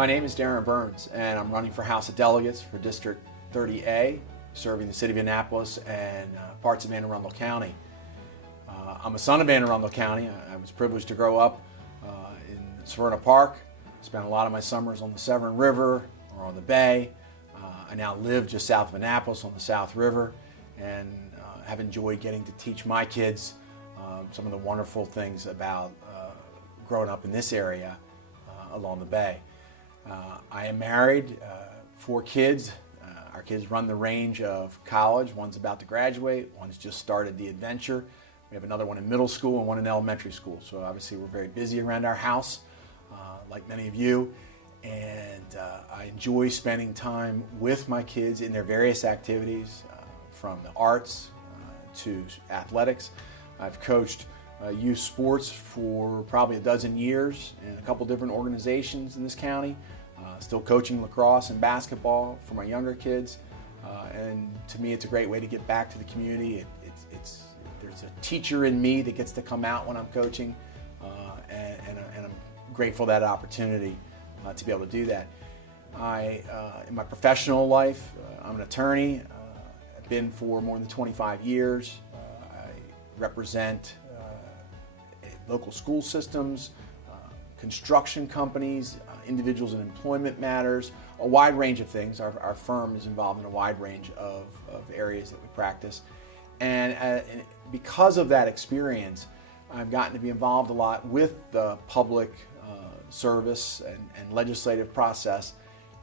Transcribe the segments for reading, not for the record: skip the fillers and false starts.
My name is Darren Burns, and I'm running for House of Delegates for District 30A, serving the city of Annapolis and parts of Anne Arundel County. I'm a son of Anne Arundel County. I was privileged to grow up in Severna Park, spent a lot of my summers on the Severn River or on the bay. I now live just south of Annapolis on the South River, and have enjoyed getting to teach my kids some of the wonderful things about growing up in this area along the bay. I am married, 4 kids. Our kids run the range of college. One's about to graduate, one's just started the adventure. We have another one in middle school and one in elementary school. So obviously we're very busy around our house, like many of you. And I enjoy spending time with my kids in their various activities, from the arts to athletics. I've coached youth sports for probably a dozen years in a couple different organizations in this county. Still coaching lacrosse and basketball for my younger kids. And to me, it's a great way to get back to the community. There's a teacher in me that gets to come out when I'm coaching, and I'm grateful for that opportunity to be able to do that. In my professional life, I'm an attorney. I've been for more than 25 years. I represent local school systems, construction companies, individuals in employment matters, a wide range of things. Our firm is involved in a wide range of areas that we practice. And because of that experience, I've gotten to be involved a lot with the public service and legislative process.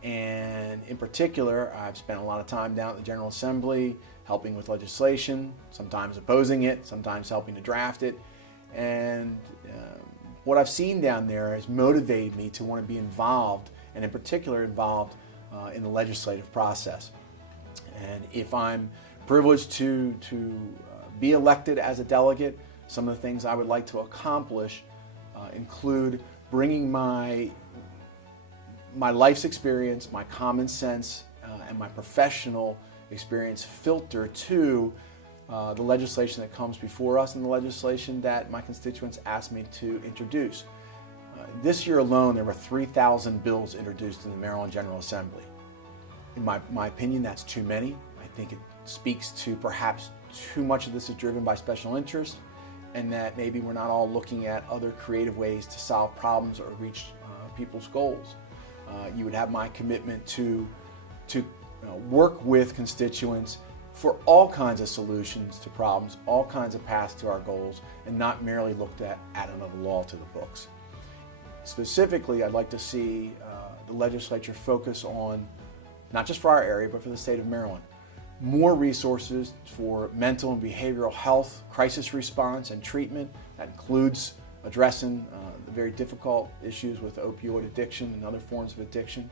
And in particular, I've spent a lot of time down at the General Assembly helping with legislation, sometimes opposing it, sometimes helping to draft it. And what I've seen down there has motivated me to want to be involved, and in particular involved in the legislative process. And if I'm privileged to be elected as a delegate, some of the things I would like to accomplish include bringing my life's experience, my common sense, and my professional experience filter to the legislation that comes before us and the legislation that my constituents asked me to introduce. This year alone, there were 3,000 bills introduced in the Maryland General Assembly. In my opinion, that's too many. I think it speaks to perhaps too much of this is driven by special interest, and that maybe we're not all looking at other creative ways to solve problems or reach people's goals. You would have my commitment to work with constituents for all kinds of solutions to problems, all kinds of paths to our goals, and not merely looked at another law to the books. Specifically, I'd like to see the legislature focus on, not just for our area, but for the state of Maryland, more resources for mental and behavioral health, crisis response, and treatment. That includes addressing the very difficult issues with opioid addiction and other forms of addiction.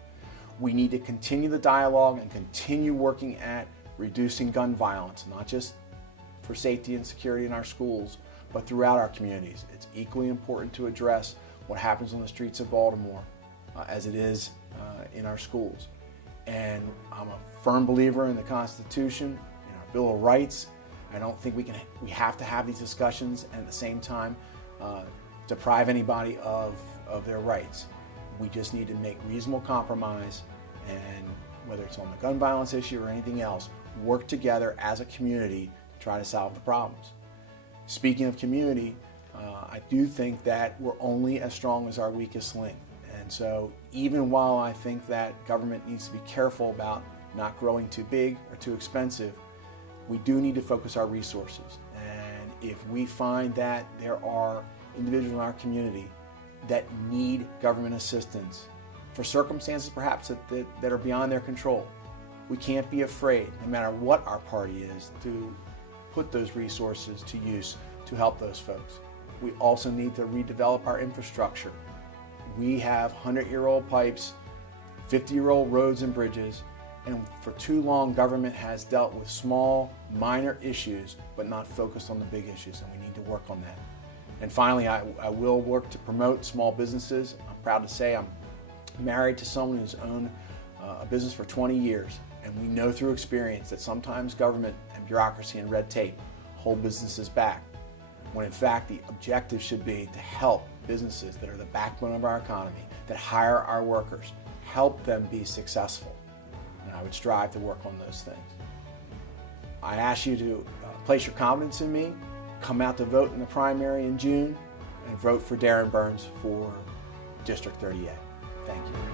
We need to continue the dialogue and continue working at reducing gun violence, not just for safety and security in our schools, but throughout our communities. It's equally important to address what happens on the streets of Baltimore as it is in our schools. And I'm a firm believer in the Constitution, in our Bill of Rights. I don't think we have to have these discussions and at the same time deprive anybody of their rights. We just need to make reasonable compromise, and whether it's on the gun violence issue or anything else, work together as a community to try to solve the problems. Speaking of community, I do think that we're only as strong as our weakest link. And so even while I think that government needs to be careful about not growing too big or too expensive, we do need to focus our resources. And if we find that there are individuals in our community that need government assistance for circumstances perhaps that are beyond their control, we can't be afraid, no matter what our party is, to put those resources to use to help those folks. We also need to redevelop our infrastructure. We have 100-year-old pipes, 50-year-old roads and bridges, and for too long government has dealt with small, minor issues, but not focused on the big issues, and we need to work on that. And finally, I will work to promote small businesses. I'm proud to say I'm married to someone who's owned a business for 20 years. And we know through experience that sometimes government and bureaucracy and red tape hold businesses back, when in fact the objective should be to help businesses that are the backbone of our economy, that hire our workers, help them be successful. And I would strive to work on those things. I ask you to place your confidence in me, come out to vote in the primary in June, and vote for Darren Burns for District 30A. Thank you.